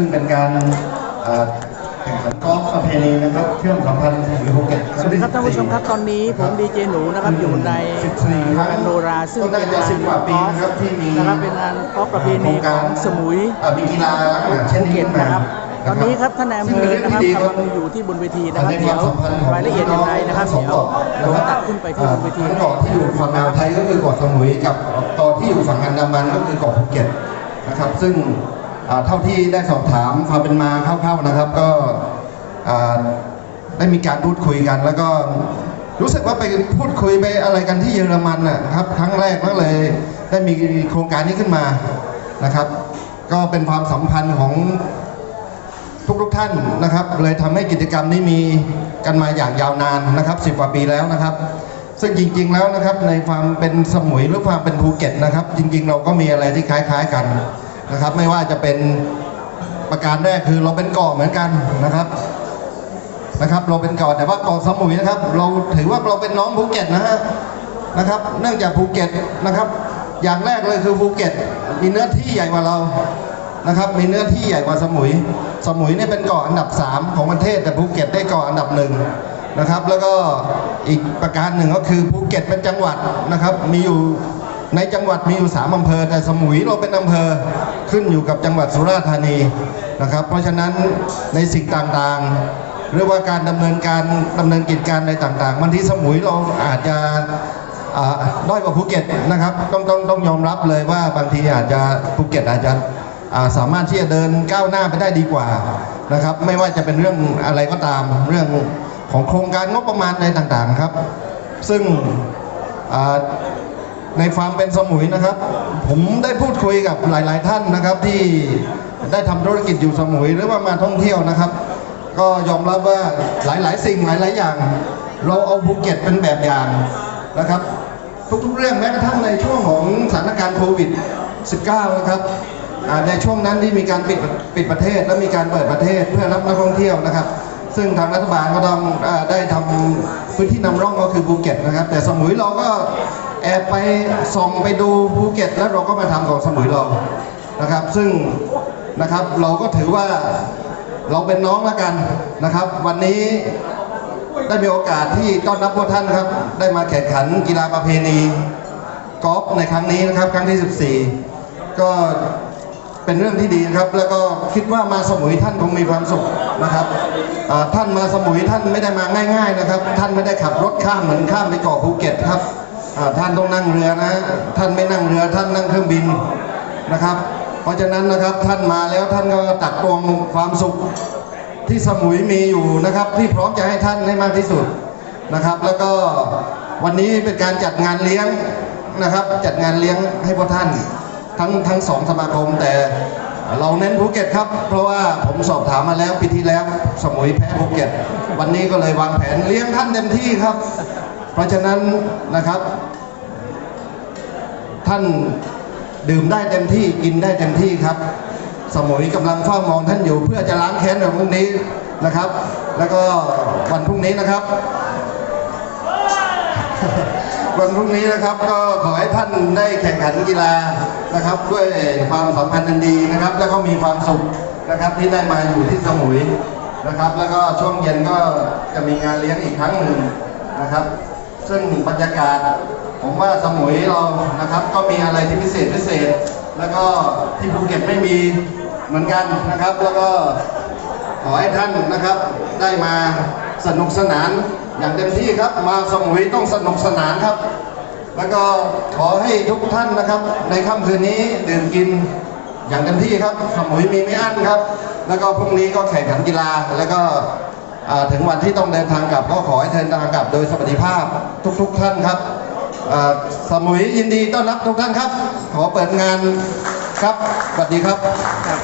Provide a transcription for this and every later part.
ซึ่งเป็นการเอ่อแข่งขันกอล์ฟประเพณีนะครับเชื่อมสัมพันธ์สมุยภูเก็ตสวัสดีครับท่านผู้ชมครับตอนนี้ผมดีเจหนูนะครับอยู่ใน14ครั้งงานโนราซึ่งก็เป็น่านจะงานสิบกว่าปีนะครับที่มีนะครับเป็นงานกอล์ฟประเพณีของสมุยเอ่อมีกีฬาลักษณะเช่นภูนี้เก็ตขึ้นมานะครับตอนนี้ครับท่านนายอำเภอนะครับกำลังอยู่ที่บนเวทีนะครับเดี๋ยวรายละเอียดยังไงนะครับเดี๋ยวเราตัดขึ้นไปที่บนเวทีทั้งเกาะที่อยู่ฝั่งอ่าวไทยก็คือเกาะสมุยกับเกาะที่อยู่ฝั่งอันดามันก็คือเกาะภูเก็ตนะครับซึ่งอ่า เท่าที่ได้สอบถามความเป็นมาคร่าวๆนะครับ ก็ได้มีการพูดคุยกัน แล้วก็รู้สึกว่าไปพูดคุยไปอะไรกันที่เยอรมันนะครับ ครั้งแรกก็เลยได้มีโครงการนี้ขึ้นมานะครับ ก็เป็นความสัมพันธ์ของทุกๆท่านนะครับ เลยทำให้กิจกรรมนี้มีกันมาอย่างยาวนานนะครับสิบกว่าปีแล้วนะครับ ซึ่งจริงๆแล้วนะครับในความเป็นสมุยหรือความเป็นภูเก็ตนะครับ จริงๆ เราก็มีอะไรที่คล้าย ๆ กัน นะครับ ไม่ว่าจะเป็นประการแรกคือเราเป็นเกาะเหมือนกันนะครับนะครับ เราเป็นเกาะแต่ว่าเกาะสมุยนะครับ เราถือว่าเราเป็นน้องภูเก็ตนะฮะนะครับ เนื่องจากภูเก็ตนะครับ อย่างแรกเลยคือภูเก็ต มีเนื้อที่ใหญ่กว่าเรานะครับ มีเนื้อที่ใหญ่กว่าสมุย สมุยนี่เป็นเกาะอันดับ 3 ของประเทศแต่ภูเก็ตได้เกาะอันดับหนึ่งนะครับ แล้วก็อีกประการหนึ่งก็คือภูเก็ตเป็นจังหวัดนะครับ มีอยู่ ในจังหวัดมีอยู่สามอำเภอ แต่สมุยเราเป็นอำเภอขึ้นอยู่กับจังหวัดสุราษฎร์ธานีนะครับ เพราะฉะนั้นในสิ่งต่างๆ หรือว่าการดำเนินการดำเนินกิจการในต่างๆบางทีสมุยเราอาจจะด้อยกว่าภูเก็ตนะครับต้องต้องต้องยอมรับเลยว่าบางทีอาจจะภูเก็ตอาจจะสามารถที่จะเดินก้าวหน้าไปได้ดีกว่านะครับ ไม่ว่าจะเป็นเรื่องอะไรก็ตามเรื่องของโครงการงบประมาณอะไรต่างๆครับ ซึ่ง ในความเป็นสมุยนะครับ ผมได้พูดคุยกับหลาย ๆ ท่านนะครับ ที่ได้ทำธุรกิจอยู่สมุยหรือว่ามาท่องเที่ยวนะครับ ก็ยอมรับว่าหลาย ๆ สิ่งหลาย ๆ อย่าง เราเอาภูเก็ตเป็นแบบอย่างนะครับ ทุก ๆ เรื่องแม้กระทั่งในช่วงของสถานการณ์โควิด 19 นะครับในช่วงนั้นที่มีการปิดปิดประเทศและมีการเปิดประเทศเพื่อรับนักท่องเที่ยวนะครับ ซึ่งทางรัฐบาลก็ต้องได้ทำพื้นที่นำร่องก็คือภูเก็ตนะครับ แต่สมุยเราก็ แอบไปส่องไปดูภูเก็ต แล้วเราก็มาทำของสมุยเรานะครับ ซึ่งนะครับเราก็ถือว่าเราเป็นน้องแล้วกันนะครับ วันนี้ได้มีโอกาสที่ต้อนรับพวกท่านครับ ได้มาแข่งขันกีฬาประเพณีกอล์ฟในครั้งนี้นะครับ ครั้งที่ 14 ก็เป็นเรื่องที่ดีนะครับ แล้วก็คิดว่ามาสมุยท่านคงมีความสุขนะครับท่านมาสมุยท่านไม่ได้มาง่าย ๆนะครับ ท่านไม่ได้ขับรถข้ามเหมือนข้ามไปเกาะภูเก็ตครับ ท่านต้องนั่งเรือนะ ท่านไม่นั่งเรือท่านนั่งเครื่องบินนะครับ เพราะฉะนั้นนะครับท่านมาแล้วท่านก็ตักตวงความสุขที่สมุยมีอยู่นะครับ ที่พร้อมจะให้ท่านให้มากที่สุดนะครับ แล้วก็วันนี้เป็นการจัดงานเลี้ยงนะครับ จัดงานเลี้ยงให้พวกท่านทั้งทั้งสองสมาคมแต่เราเน้นภูเก็ตครับ เพราะว่าผมสอบถามมาแล้วปีที่แล้ว สมุยแพ้ภูเก็ต วันนี้ก็เลยวางแผนเลี้ยงท่านเต็มที่ครับ ราะฉะนั้นนะครับ ท่านดื่มได้เต็มที่กินได้เต็มที่ครับ สมุยกำลังเฝ้ามองท่านอยู่ เพื่อจะล้างแค้นในวันพรุ่งนี้นะครับ แล้วก็วันพรุ่งนี้นะครับ วันพรุ่งนี้นะครับก็ขอให้ท่านได้แข่งขันกีฬานะครับ ด้วยความสัมพันธ์อันดีนะครับ แล้วก็มีความสุขนะครับที่ได้มาอยู่ที่สมุยนะครับ แล้วก็ช่วงเย็นก็จะมีงานเลี้ยงอีกครั้งหนึ่งนะครับ ซึ่งบรรยากาศ ผมว่าสมุยเรานะครับ ก็มีอะไรที่พิเศษพิเศษ แล้วก็ที่ภูเก็ตไม่มีเหมือนกันนะครับ แล้วก็ขอให้ท่านนะครับได้มาสนุกสนานอย่างเต็มที่ครับ มาสมุยต้องสนุกสนานครับ แล้วก็ขอให้ทุกท่านนะครับ ในค่ำคืนนี้ดื่มกินอย่างเต็มที่ครับ สมุยมีไม่อั้นครับ แล้วก็พรุ่งนี้ก็แข่งขันกีฬาแล้วก็ ถึงวันที่ต้องเดินทางกลับก็ขอให้เดินทางกลับโดยสวัสดิภาพทุก ๆ ท่านครับสมุยยินดีต้อนรับทุกท่านครับ ขอเปิดงานครับสวัสดีครับครับ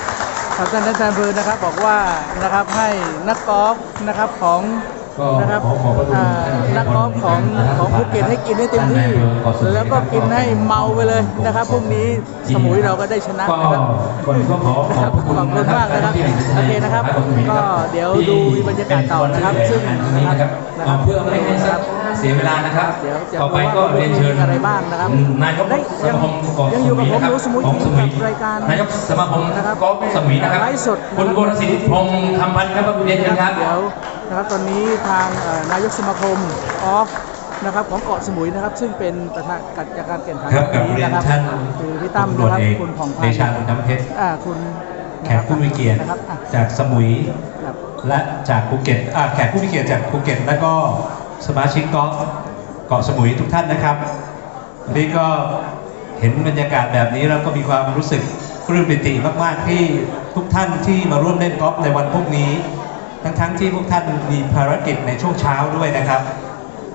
ครับท่านอาจารย์เบอร์นะครับบอกว่านะครับให้นักกอล์ฟนะครับของ นะครับขอขอบพระคุณอ่าท่านนักกอล์ฟของนะครับของภูเก็ตให้กินให้เต็มที่ท่านนายอำเภอขอสวัสดีแล้วก็กินให้เมาไปเลยนะครับพรุ่งนี้สมุยเราก็ได้ชนะก็นะครับคนก็ขอขอบพระคุณขอบคุณมากนะครับที่ให้โอเคนะครับ ก็เดี๋ยวดูบรรยากาศต่อนะครับ ซึ่งตรงนี้นะครับนะครับเพื่อไม่ให้เสียเวลานะครับเดี๋ยวจะต่อไปก็เรียนเชิญอะไรบ้างนะครับนายกได้สมาคมกอล์ฟยังอยู่กับผมนะครับรู้สมุยของสมุยกับรายการนายกสมาคมนะครับกอล์ฟสมุยนะครับไลฟ์สดคุณโกรสิทธิ์พงษ์คำพันธ์ครับคุณเรียนเชิญครับเดี๋ยว นะครับตอนนี้ทางเอ่อนายกสมาคมออฟนะครับของเกาะสมุยนะครับ ซึ่งเป็นประธานจัดการแข่งขันครับครั้กับงนี้เรียนนะครับท่านคือพี่ตั้มตำรวนะจครับเอกคุณผ่องพันเดธ์ชาน้ำเพชร อ่าคุณแขกผู้มีเกียรตินะครับอะจากสมุยครับ และจากภูเก็ตอ่าแขกผู้มีเกียรติจากภูเก็ต และก็สมาชิกกอล์ฟเกาะสมุยทุกท่านนะครับวันนี้ก็เห็นบรรยากาศแบบนี้เราก็มีความรู้สึกปลื้มปิติมาก ๆ ที่ทุกท่านที่มาร่วมเล่นกอล์ฟในวันพรุ่งนี้ ทั้งๆที่พวกท่านมีภารกิจในช่วงเช้าด้วยนะครับ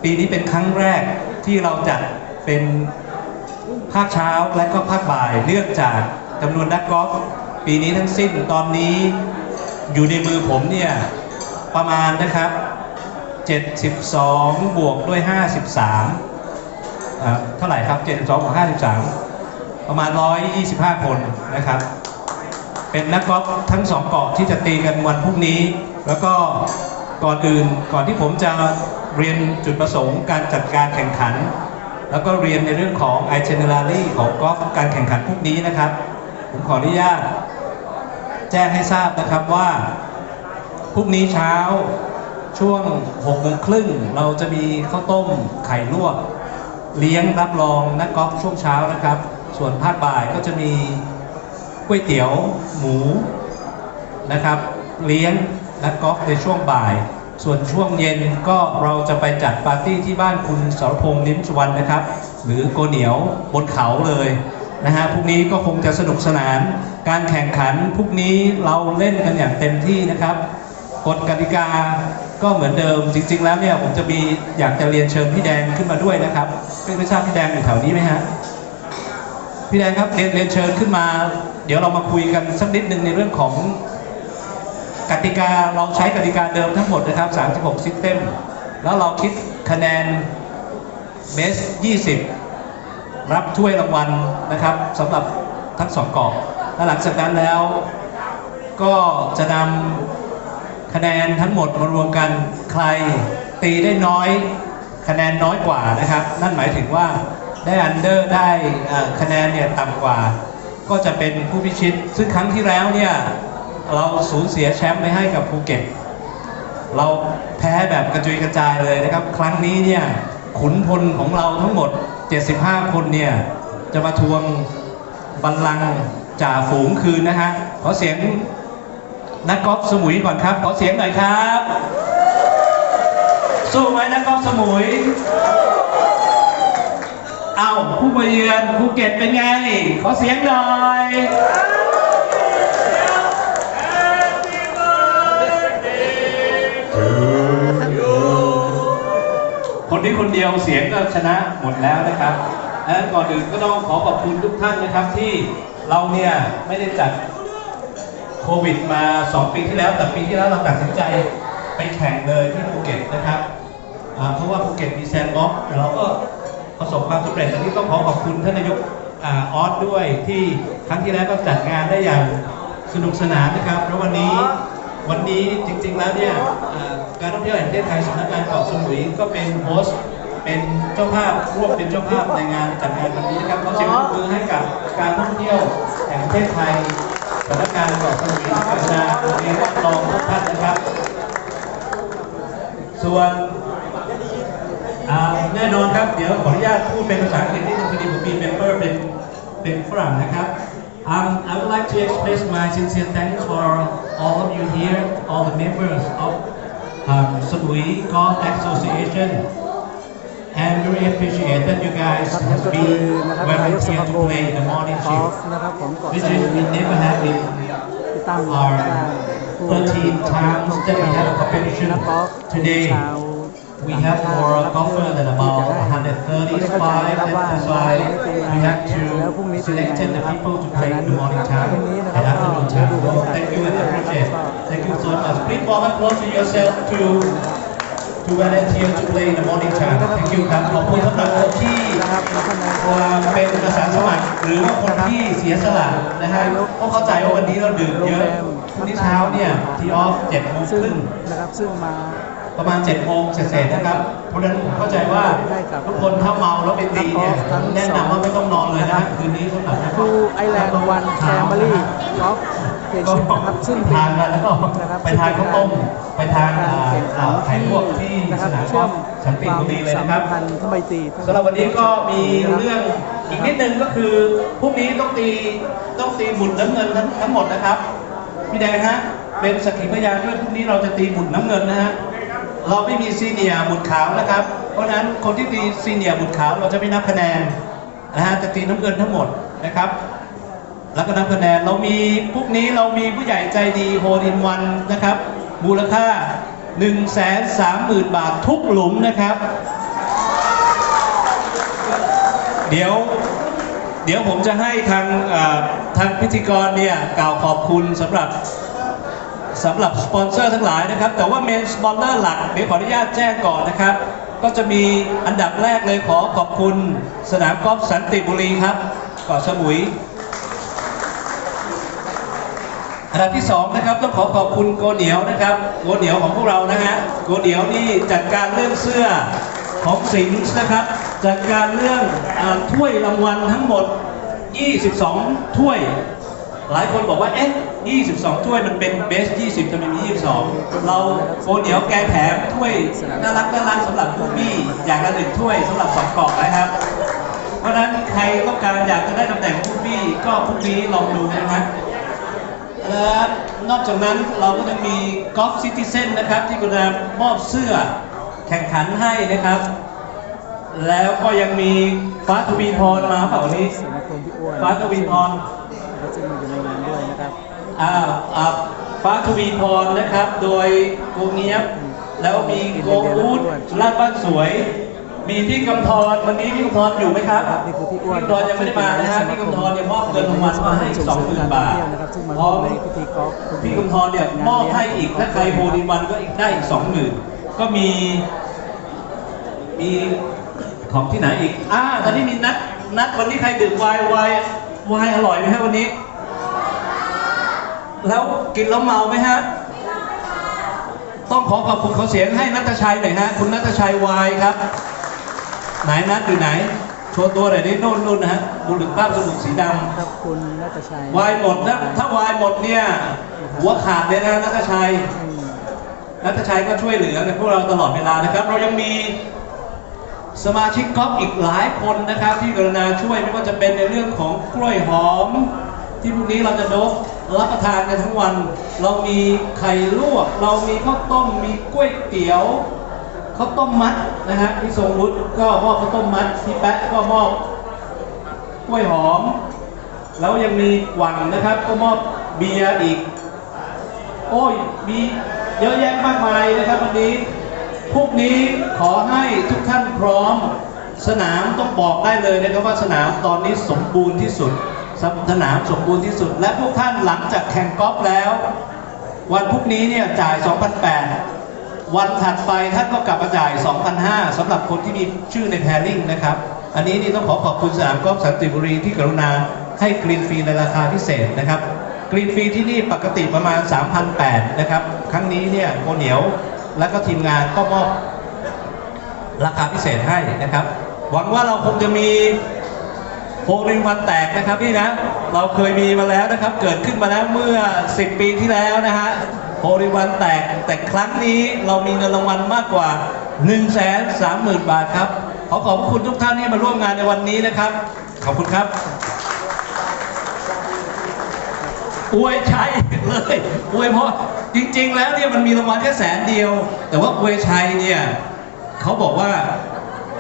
ปีนี้เป็นครั้งแรกที่เราจัดเป็นภาคเช้าและก็ภาคบ่ายเนื่องจากจำนวนนักกอล์ฟปีนี้ทั้งสิ้นตอนนี้อยู่ในมือผมเนี่ยประมาณนะครับ 72 บวกด้วย 53อ่าเท่าไหร่ครับ 72 บวก 53 ประมาณ 125 คนนะครับ เป็นนักกอล์ฟทั้งสองเกาะที่จะตีกันวันพรุ่งนี้ แล้วก็ก่อนอื่นก่อนที่ผมจะเรียนจุดประสงค์การจัดการแข่งขัน แล้วก็เรียนในเรื่องของ itinerary ของกอล์ฟการแข่งขันพรุ่งนี้นะครับ ผมขออนุญาต แจ้งให้ทราบนะครับว่าพรุ่งนี้เช้าช่วง6โมงครึ่งเราจะมีข้าวต้มไข่ลวก เลี้ยงรับรองนักกอล์ฟช่วงเช้านะครับ ส่วนภาคบ่ายก็จะมีก๋วยเตี๋ยวหมูนะครับ เลี้ยง นักกอล์ฟในช่วงบ่าย ส่วนช่วงเย็นก็เราจะไปจัดปาร์ตี้ที่บ้านคุณสรพงษ์ลิ้มสุวรรณนะครับ หรือโกเหนียวบนเขาเลยนะฮะพรุ่งนี้ก็คงจะสนุกสนาน การแข่งขันพรุ่งนี้เราเล่นกันอย่างเต็มที่นะครับกฎกติกาก็เหมือนเดิมจริง ๆ แล้วเนี่ยผมจะมีอยากจะเรียนเชิญพี่แดงขึ้นมาด้วยนะครับไม่ไม่ทราบพี่แดงอยู่แถวนี้ไหมฮะพี่แดงครับเรียนเรียนเชิญขึ้นมา เดี๋ยวเรามาคุยกันสักนิดหนึ่งในเรื่องของ กติกาเราใช้กติกาเดิมทั้งหมดนะครับ 36ซิสเต็มแล้วเราคิดคะแนนเบส 20 รับถ้วยรางวัลนะครับสำหรับทั้งสองเกาะและหลังจากนั้นแล้วก็จะนำคะแนนทั้งหมดมารวมกันใครตีได้น้อยคะแนนน้อยกว่านะครับ นั่นหมายถึงว่าได้อันเดอร์ได้คะแนนเนี่ยต่ำกว่า ก็จะเป็นผู้พิชิต ซึ่งครั้งที่แล้วเนี่ย เราสูญเสียแชมป์ไปให้กับภูเก็ต เราแพ้แบบกระจุยกระจายเลยนะครับ ครั้งนี้เนี่ยขุนพลของเราทั้งหมด 75 คนเนี่ยจะมาทวงบัลลังก์จ่าฝูงคืนนะฮะขอเสียงนักกอล์ฟสมุยก่อนครับ ขอเสียงหน่อยครับ สู้ไหมนักกอล์ฟสมุย เอาผู้มาเยือนภูเก็ตเป็นไง ขอเสียงหน่อย เดียวเสียงก็ชนะหมดแล้วนะครับก่อนอื่นก็ต้องขอขอบคุณทุกท่านนะครับที่เราเนี่ยไม่ได้จัดโควิดมา 2 ปีที่แล้ว แต่ปีที่แล้วเราตัดสินใจไปแข่งเลยที่ภูเก็ตนะครับ เพราะว่าภูเก็ตมีแซนด์บ็อกซ์เราก็ประสบความสำเร็จอันนี้ต้องขอขอบคุณท่านนายกออสด้วยที่ครั้งที่แล้วก็จัดงานได้อย่างสนุกสนานนะครับ แล้ววันนี้วันนี้จริงๆแล้วเนี่ยการท่องเที่ยวแห่งประเทศไทยสำนักงานเกาะสมุยก็เป็นโฮสต์ เป็นเจ้าภาพร่วมเป็นเจ้าภาพในงานจัดงานวันนี้นะครับขอเสียงปรบมือให้กับการท่องเที่ยวแห่งประเทศไทยสำนักงานเกาะสมุยที่กรุณาเรียนรับรองทุกท่านนะครับ ส่วนแน่นอนครับ เดี๋ยวขออนุญาตพูดเป็นภาษาอังกฤษนิดนึงพอดีผมมีเมมเบอร์เป็นเป็นฝรั่งนะครับ Um, I would like to express my sincere thanks for all of you here, all the members of um, Samui Golf Association, and very appreciate that you guys ครับนั่น have ก็คือ been นะครับนายก very ส here มา to คม play in the morning กอล์ฟ shift. นะครับของเกาะ Which สมุ is ย we never have been พี่ตั้ม our ผู้13 times that we have a competition นักกอล์ฟ today. ชาว We have more golfer than about 135 that's why we have to select the people to play in the morning time and afternoon time. Well, thank you and appreciate. Thank you so much. Please warm applause to yourself to to volunteer to play in the morning time thank you ครับขอบคุณสำหรับคนที่มาเป็นอาสาสมัคร หรือว่าคนที่เสียสละนะฮะต้องเข้าใจว่าวันนี้เราดื่มเยอะพรุ่งนี้เช้าเนี่ยทีออฟเจ็ดโมงครึ่งนะครับซึ่งมาประมาณ7จ็ดโมงเสร็จนะครับ เพราะฉะนั้นผมเข้าใจว่าทุกคนถ้าเมาแล้วไปตีเนี่ยแนะนำว่าไม่ต้องนอนเลยนะคืนนี้สำหรับนักทูไอแลนด์วันแฟมิลี่กอล์ฟ เฟก็ชิพนะครับซึ่งเป็นทานกันแล้วก็นะครับไปทานข้าวต้มไปทานการอ่าแข่งขัอ่านไข่ลวกที่นะคสรับนามกเชื่ออล์มฟสันติความบุรีเลยสัมนะครับพันธ์ทไมตรีสำหรับวันนี้ก็มีเรื่องอีกนิดนึงก็คือพรุ่งนี้ต้องตีต้องตีบุตรน้ำเงินทั้งทั้งหมดนะครับพี่แดงฮะเป็นสักขีพยานด้วยพรุ่งนี้เราจะตีบุตรน้ำเงินนะฮะเราไม่มีซีเนียร์บุตรขาวนะครับ เพราะฉะนั้นคนที่ตีซีเนียร์บุตรขาวเราจะไม่นับคะแนนนะฮะจะตีน้ำเงินทั้งหมดนะครับ แล้วก็นับคะแนนเรามีพวกนี้เรามีผู้ใหญ่ใจดีโฮดินวันนะครับ มูลค่า 1 3 0 0 0 0 บาททุกหลุมนะครับ เดี๋ยวเดี๋ยวผมจะให้ทางทางพิธีกรเนี่ยกล่าวขอบคุณสำหรับสำหรับสปอนเซอร์ทั้งหลายนะครับ แต่ว่าเมนสปอนเซอร์หลักเดี๋ยวขออนุญาตแจ้งก่อนนะครับ ก็จะมีอันดับแรกเลยขอขอบคุณสนามกอล์ฟสันติบุรีครับเกาะสมุย อันดับที่สองนะครับต้องขอขอบคุณโกเหนียวนะครับโกเหนียวของพวกเรานะฮะโกเหนียวนี่จัดการเรื่องเสื้อของสิงห์นะครับ จัดการเรื่องอถ้วยรางวัลทั้งหมด 22 ถ้วย หลายคนบอกว่าเอ๊ะ 22 ถ้วยมันเป็นเบส 20ทำไมมี 22 เราโกเหนียวแกแถมถ้วยน่ารักน่ารักสำหรับผู้บี้อย่างละหนึ่งถ้วยสำหรับสองเกาะนะครับเพราะนั้นใครต้องการอยากจะได้ตำแหน่งผู้บี้ก็พรุ่งนี้ลองดูนะครับ และนอกจากนั้นเราก็จะมีกอล์ฟซิติเซนนะครับที่กำลังมอบเสื้อแข่งขันให้นะครับ แล้วก็ยังมีฟ้าทวีพรมาเปล่าวันนี้สมานี้ฟ้าทวีพรซึ่งมาอยู่ในงานด้วยนะครับอ่าอ่าฟ้าทวีพรนะครับ โดยโกงเงียบแล้วมีโกอูดสุราษฎร์บ้านสวย มีพี่กำธรวันนี้พี่กำธรอยู่ไหมครับครับนี่คือพี่อ้วนกำธรยังไม่ได้มานะฮะพี่กำธรเนี่ยมอบเงินรางวัลมาให้สองหมื่นบาทนะครับซึ่งมาพร้อมในพิธีกอล์ฟพี่กำธรเนี่ยมอบให้อีกถ้าใครโฮดีวันก็อีกได้อีกสองหมื่นก็มีมีของที่ไหนอีกอ่าตอนนี้มีนัดนัดวันนี้ใครดื่มไวน์ไวน์ไวน์อร่อยไหมฮะวันนี้ แล้วกินแล้วเมาไหมฮะต้องขอขอบคุณเขาเสียงให้นัทชัยหน่อยฮะคุณนัทชัยวายครับ ไหนนัดอยู่ไหน โชว์ตัวหน่อยดิโน่นนู่นนะฮะบุรุษภาพสนุกสีดำครับคุณนัทชัย วายหมดนะถ้าวายหมดเนี่ยหัวขาดเลยนะนัทชัยอืมนัทชัยก็ช่วยเหลือในพวกเราตลอดเวลานะครับ เรายังมีสมาชิกก๊อฟอีกหลายคนนะครับ ที่กรุณาช่วยไม่ว่าจะเป็นในเรื่องของกล้วยหอม ที่พรุ่งนี้เราจะโดบรับประทานกันทั้งวัน เรามีไข่ลวก เรามีข้าวต้มมีก๋วยเตี๋ยว ข้าวต้มมัดนะฮะพี่ทรงวุฒิก็มอบข้าวต้มมัดพี่แป๊ะก็มอบกล้วยหอม แล้วยังมีหวังนะครับ ก็มอบเบียร์อีก โอ้ยมีเยอะแยะมากมายนะครับวันนี้พวกนี้ขอให้ทุกท่านพร้อม สนามต้องบอกได้เลยนะครับว่าสนามตอนนี้สมบูรณ์ที่สุดสนามสมบูรณ์ที่สุด และพวกท่านหลังจากแข่งกอล์ฟแล้ว วันพรุ่งนี้เนี่ยจ่าย 2,800 วันถัดไปท่านก็กลับมาจ่าย 2,500สำหรับคนที่มีชื่อในแพริ่งนะครับ อันนี้นี่ต้องขอขอบคุณสนามกอล์ฟสันติบุรีที่กรุณาให้กรีนฟรีในราคาพิเศษนะครับกรีนฟรีที่นี่ปกติประมาณ 3,800นะครับ ครั้งนี้เนี่ยโคเหนียวและก็ทีมงานก็มอบราคาพิเศษให้นะครับ หวังว่าเราคงจะมีโฮลิวันแตกนะครับพี่นะ เราเคยมีมาแล้วนะครับ เกิดขึ้นมาแล้วเมื่อ 10 ปีที่แล้วนะฮะ โฮลิวันแตก แต่ครั้งนี้เรามีเงินรางวัลมากกว่า 1 3 0 0 0 0 บาทครับ ขอขอบคุณทุกท่านที่มาร่วมงานในวันนี้นะครับ ขอบคุณครับ อวยชัยเลย อวยเพราะจริง ๆ แล้วเนี่ยมันมีรางวัลแค่แสนเดียว แต่ว่าอวยชัยเนี่ยเขาบอกว่า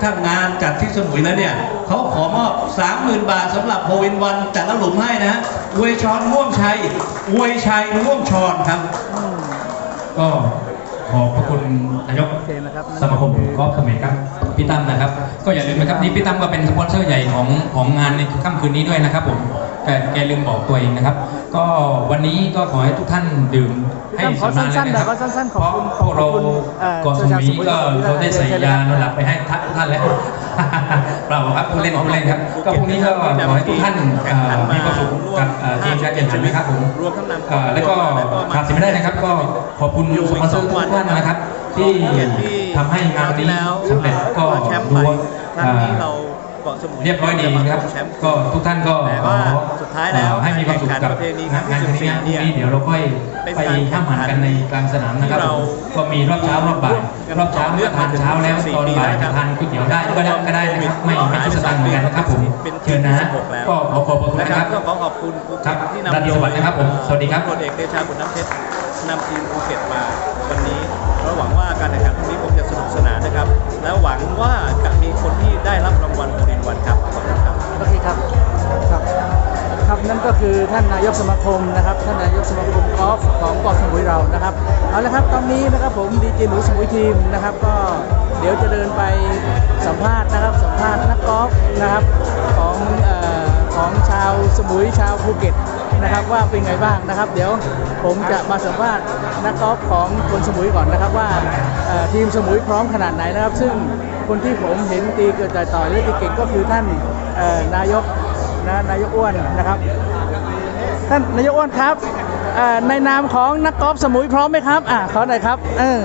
ถ้างานจัดที่สมุยแล้วเนี่ยเขาขอมอบ 30,000 บาทสำหรับโฮวินวันแต่ละหลุมให้นะอวยชอนม่วงชัยอวยชัยม่วงชอนครับ ก็ขอบพระคุณนายกโอเคนะครับสมาคมกอล์ฟเขมรครับพี่ตั้มนะครับ ก็อย่าลืมนะครับนี่พี่ตั้มก็เป็นสปอนเซอร์ใหญ่ของของงานในค่ำคืนนี้ด้วยนะครับผมแกแกลืมบอกตัวเองนะครับ ก็วันนี้ก็ขอให้ทุกท่านดื่มให้ขอสำราญสั้นๆเลยนะครับหน่อยขอสั้นๆขเพอบราะคุณพวกเราขอบคุณเอ่อเกาะสมุยก็เชิญชาวสมุยเราได้ใส่เชิญเลยยาครับนอนหลับไปให้ทุกท่านแล้ว เปล่าครับผู้เล่นผู้เล่นครับ ก็พรุ่งนี้ก็ขอให้ทุกท่านเอ่อมีความสุขกับเอ่อทีมการแข่งขันนะครับผมรวมทั้งนำเอ่อแล้วก็ขาดเสียไม่ได้นะครับ ก็ขอบคุณสปอนเซอร์ทุกท่านนะครับ ที่ทำให้งานนี้สำเร็จก็แชมป์ดูไปว่าครั้งนี้ เราเกาะสมุยเรียบร้อยดีนะครับแชมป์ก็ทุกท่านก็แต่ขอว่าสุดท้ายแล้วเอ่อให้มีความสุขกับการแข่งขันประเพณีงานงานครั้งนี้งานพรุ่งนี้เดี๋ยวเราค่อยเป็นไปการแข่งขันห้ามหันกันในกลางสนามนะครับที่เราก็มีรอบเช้ารอบบ่ายรอบเช้าเมื่อทานเช้าแล้วตอนบ่ายจะทานก๋วยเตี๋ยวได้ก็ได้ก็ได้นะครับไม่ไม่คิดสตางค์เหมือนกันนะครับผมเชิญนะฮะก็ขอขอบคุณนะนะคครัรับบก็ขอขอบคุณภูครัเก็บตที่นำราตรีสวัสดิ์นะครับผมสวัสดีครับพลเอกเดชาบุญน้ำเพชร นำทีมภูเก็ตมาวันนี้เราหวังว่าการแข่งขันครั้งนี้คงจะสนุกสนานนะครับ แล้วหวังว่าจะมีคนที่ได้รับรางวัลโอรินวันครับขอบคุณครับโอเคครับครับครับนั่นก็คือท่านนายกสมาคมนะครับท่านนายกสมาคมกอล์ฟของเกาะสมุยเรานะครับเอาละครับตอนนี้นะครับผมดีเจหนูสมุยทีมนะครับ ก็เดี๋ยวจะเดินไปสัมภาษณ์นะครับสัมภาษณ์นักกอล์ฟนะครับของของชาวสมุยชาวภูเก็ต นะครับว่าเป็นไงบ้างนะครับ เดี๋ยวผมจะมาสัมภาษณ์นักกอล์ฟของคนสมุยก่อนนะครับว่าทีมสมุยพร้อมขนาดไหนนะครับ ซึ่งคนที่ผมเห็นตีเกิดจ่ายต่อยและตีเก่งก็คือท่านนายกนะนายกอ้วนนะครับ ท่านนายกอ้วนครับในนามของนักกอล์ฟสมุยพร้อมไหมครับอ่าขอหน่อยครับเออ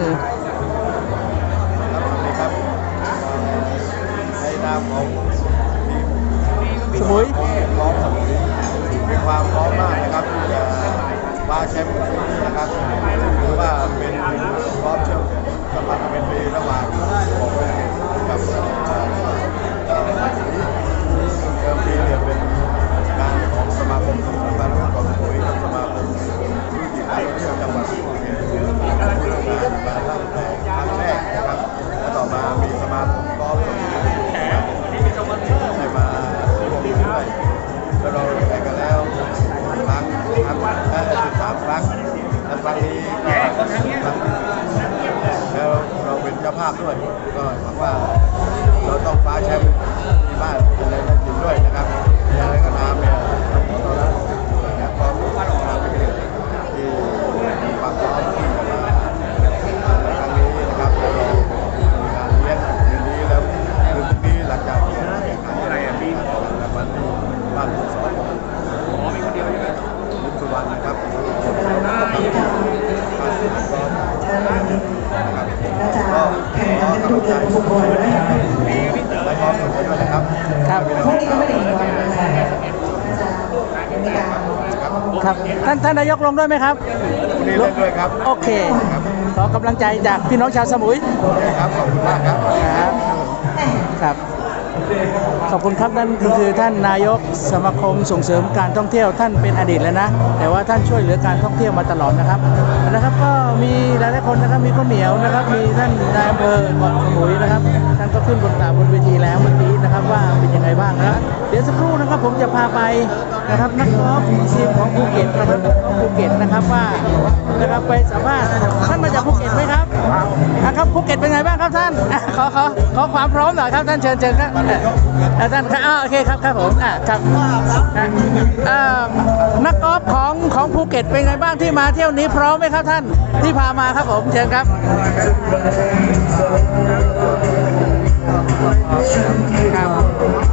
ด้วยไหมครับวันนี้เล่นด้วยครับ โอเค ขอกำลังใจจากพี่น้องชาวสมุยครับ ขอบคุณมากครับครับครับ ขอบคุณครับนั่นคือคือท่านนายกสมาคมส่งเสริมการท่องเที่ยวท่านเป็นอดีตแล้วนะ แต่ว่าท่านช่วยเหลือการท่องเที่ยวมาตลอดนะครับนะครับก็มีหลายๆคนนะครับมีข้าวเหนียวนะครับ มีท่านนายอำเภอเกาะสมุยนะครับท่านก็ขึ้นบนกล่าบนเวทีแล้วเมื่อกี้นะครับว่าเป็นยังไงบ้างนะครับเดี๋ยวสักครู่นะครับผมจะพาไปนะครับนักกอล์ฟทีมของภูเก็ตนะครับภูเก็ตนะครับว่านะครับไปสัมภาษณ์ท่านมาจากภูเก็ตไหมครับ อะครับภูเก็ตเป็นไงบ้างครับท่านอะขอขอขอความพร้อมหน่อยครับท่านเชิญเชิญครับอะอะท่านครับอ่าโอเคครับครับผมอะครับอะอ่านักกอล์ฟของของภูเก็ตเป็นไงบ้างที่มาเที่ยวนี้พร้อมไหมครับท่านที่พามาครับผมเชิญครับ ครับ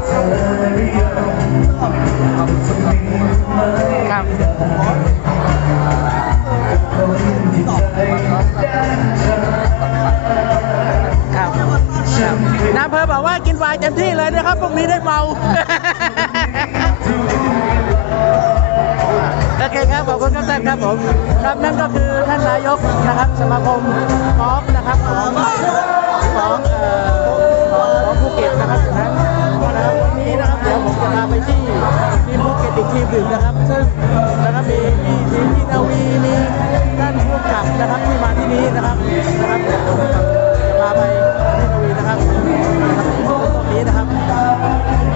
นายอำเภอบอกว่ากินไวน์เต็มที่เลยนะครับพวกนี้ได้เมา โอเคครับ ขอบคุณครับท่านครับผม ครับนั่นก็คือท่านนายกนะครับ สมาคมกอล์ฟนะครับของของเอ่อของภูเก็ตนะครับนะนะครับวันนี้นะครับเดี๋ยวผมจะพาไปที่ทีมภูเก็ตอีกทีมหนึ่งนะครับ ซึ่งนะครับมีมีทีมพี่นาวีมีท่านผู้กำกับนะครับที่มาที่นี้นะครับนะครับเดี๋ยวผมจะพาไป นาวีนะครับนะครับ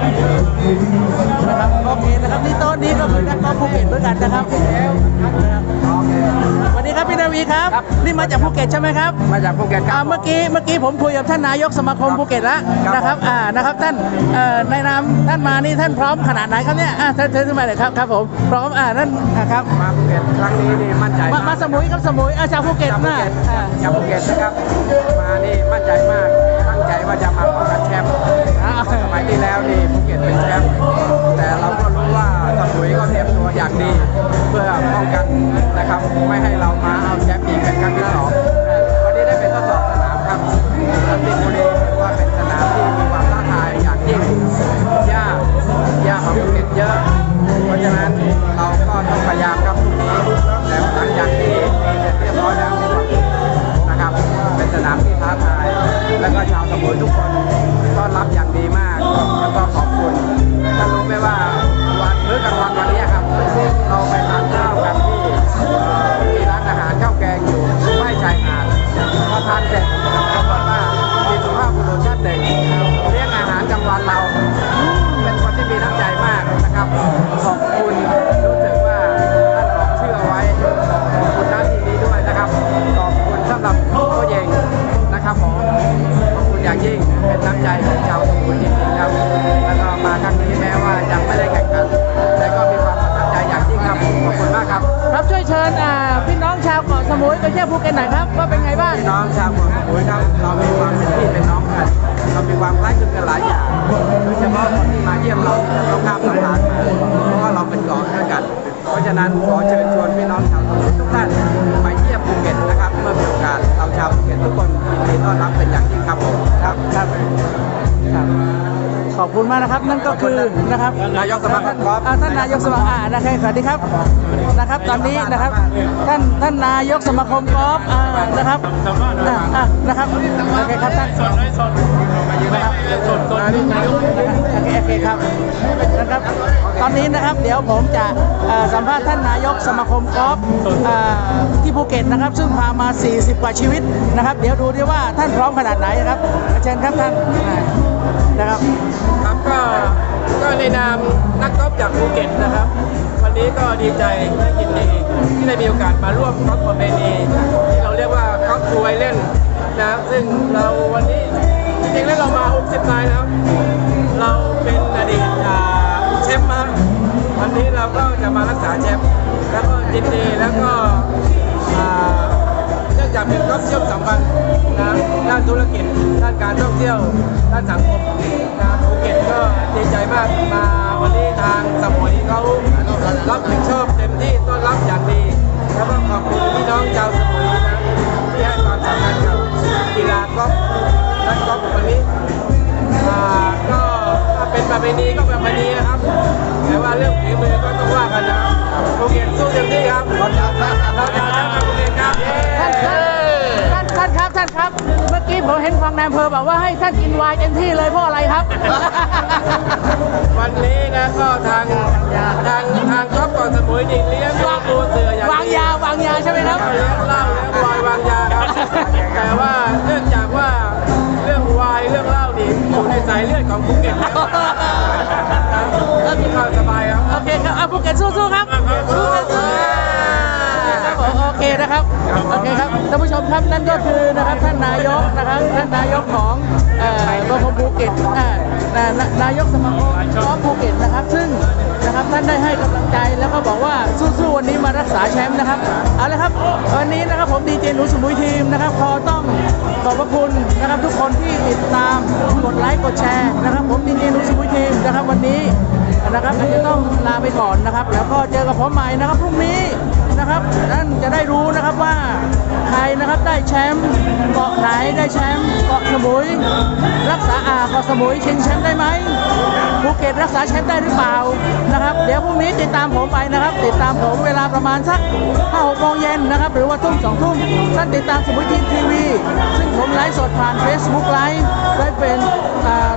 ที่ตรงนี้นะครับนะครับโอเคนะครับนี่โต๊ะนี้ก็เหมือนกันโต๊ะภูเก็ตเหมือนกันนะครับนะครับสวัสดีครับพี่นาวีดีครับ นี่มาจากภูเก็ตใช่ไหมครับ มาจากภูเก็ตคอ่ารับเมื่อกี้เมื่อกี้ผมคุยกับท่านนายกสมาคมภูเก็ตแล้วครับนะครับอ่านะครับท่านเอ่อในนามท่านมานี่ท่านพร้อมขนาดไหนครับเนี่ยอ่าท่านเชิญขึ้นมาเลยครับครับผมพร้อมอ่านั่นอ่าครับมาภูเก็ตครั้งนี้นี่มั่นใจมามากมาสมุยครับสมุยอ่าจากภูเก็ตจากภูนะเก็ตอ่าจากภูเก็ตนะครับมานี่มั่นใจมากตั้ง ใจว่าจะมาป้องกันแชมป์สมัยที่แล้วนี่ภูเก็ตเป็นแชมป์แต่เราก็รู้ว่าสมุยก็เตรียมตัวอย่างดี เพื่อป้องกันนะครับไม่ให้เรามาเอาแชมป์อีกเป็นครั้งที่สองวันนี้ได้เป็นทดสอบสนามครับสนามบินบุรีถือว่าเป็นสนามที่มีความท้าทายอย่างยิ่งยากยากกว่าภูเก็ตเยอะ เพราะฉะนั้นเราก็ต้องพยายาม แล้วก็ชาวสมุยทุกคนต้อนรับอย่างดีมากแล้วก็ขอบคุณท่านรู้ไหมว่าวันมื้อกลางวันวันนี้ครับ ภูเก็ตหน่อยครับว่าเป็นไงบ้างพี่น้องชาวเมืองสมุยครับเรามีความเป็นพี่เป็นน้องกันเรามีความคล้ายคลึงกันหลายอย่างโดยเฉพาะคนที่มาเยี่ยมเราจะต้องข้ามสะพานมาเพราะว่าเราเป็นเกาะด้วยกัน เพราะฉะนั้นขอเชิญชวนพี่น้องชาวสมุยทุกท่านไปเยี่ยมภูเก็ตนะครับเมื่อมีโอกาสเราชาวภูเก็ตทุกคนยินดีต้อนรับเป็นอย่างยิ่งครับผมครับครับครับ อบคุณมากนะครับ นั่นก็คือนะครับนายกสมาคมครับอ่าท่านนายกสมาคมอ่านะครับสวัสดีครับนะครับ ตอนนี้นะครับ ท่านท่านนายกสมาคมกอล์ฟอ่านะครับอ่าอ่านะครับโอเคครับท่านนะครับโอเคโอเคครับนะครับ ตอนนี้นะครับเดี๋ยวผมจะเอ่อสัมภาษณ์ท่านนายกสมาคมกอล์ฟอ่าที่ภูเก็ตนะครับ ซึ่งพามา 40 กว่าชีวิตนะครับ เดี๋ยวดูดิว่าท่านพร้อมขนาดไหนนะครับเชิญครับท่านอ่านะครับครับ ก็ในนามนักกอล์ฟจากภูเก็ตนะครับ วันนี้ก็ดีใจและยินดีที่ได้มีโอกาสมาร่วมกอล์ฟประเพณีที่เราเรียกว่ากอล์ฟทูไวเล่นนะซึ่งเราวันนี้จริงๆแล้วเรามา 60นายนะครับเราเป็นอดีตแชมป์มาวันนี้เราก็จะมารักษาแชมป์แล้วก็ยินดีแล้วก็เนื่องจากเป็นกอล์ฟเชื่อมสัมพันธ์นะด้านธุรกิจด้านการท่องเที่ยวด้านสังคม ดีใจมากมาวันนี้ทางสมุยเขารับผิดชอบเต็มที่ต้อนรับอย่างดี แล้วก็ขอบคุณพี่น้องชาวสมุยนะที่ให้ความสำคัญกับกีฬากอล์ฟและกอล์ฟวันนี้ก็ถ้าเป็นประเพณีก็ประเพณีนะครับแต่ว่าเรื่องฝีมือก็ต้องว่ากันนะครับภูเก็ตสู้เต็มที่ครับเราจะานท่านครับท่านครับ เมื่อกี้ผมเห็นฟังนายอำเภอบอกว่าให้ท่านกินไวน์เต็มที่เลยเพราะอะไรครับ วันนี้นะก็ทางทางทางครอบครัวสมุยดิเลี้ยงวางตัวเสืออย่างวางยาวางยาใช่ไหมครับเลี้ยงเหล้าเลี้ยงวายวางยาครับ แต่ว่าเนื่องจากว่าเรื่องวายเรื่องเหล้านี่อยู่ในสายเลือดของภูเก็ตแล้วก็มีความสบายครับ โอเคครับเอาภูเก็ตสู้ๆครับ นะครับโอเคครับท่านผู้ชมครับนั่นก็คือนะครับท่านนายกนะครับท่านนายกของเอ่อบคภูเก็ตอ่านายกสมาคมกอล์ฟภูเก็ตนะครับ ซึ่งนะครับท่านได้ให้กำลังใจแล้วก็บอกว่าสู้ๆวันนี้มารักษาแชมป์นะครับเอาละครับวันนี้นะครับผมดีเจหนูสมุยทีมนะครับพอต้องขอบพระคุณนะครับทุกคนที่ติดตามกดไลค์กดแชร์นะครับ ผมดีเจหนูสมุยทีมนะครับวันนี้นะครับอาจจะต้องลาไปก่อนนะครับ แล้วก็เจอกับผมใหม่นะครับพรุ่งนี้ นะครับนั่นจะได้รู้นะครับว่าใครนะครับได้แชมป์เกาะไหนได้แชมป์เกาะสมุย รักษาอาเกาะสมุยชิงแชมป์ได้ไหม ภูเก็ตรักษาแชมป์ได้หรือเปล่านะครับ เดี๋ยวพรุ่งนี้ติดตามผมไปนะครับ ติดตามผมเวลาประมาณสักห้าหกโมงเย็นนะครับ หรือว่าทุ่มสองทุ่มท่านติดตามสมุยทีทีวี ซึ่งผมไลฟ์สดผ่าน Facebook ไลฟ์และเป็น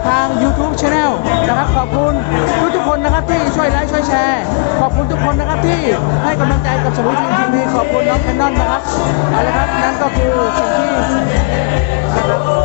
ทาง YouTube Channel นะครับ ขอบคุณทุกทุกคนนะครับที่ช่วยไลค์ช่วยแชร์ ขอบคุณทุกคนนะครับที่ให้กำลังใจกับสมุยทีทีวีขอบคุณน้องแคนนอนนะครับเอาละครับนั่นก็คือสิ่งที่นะครับ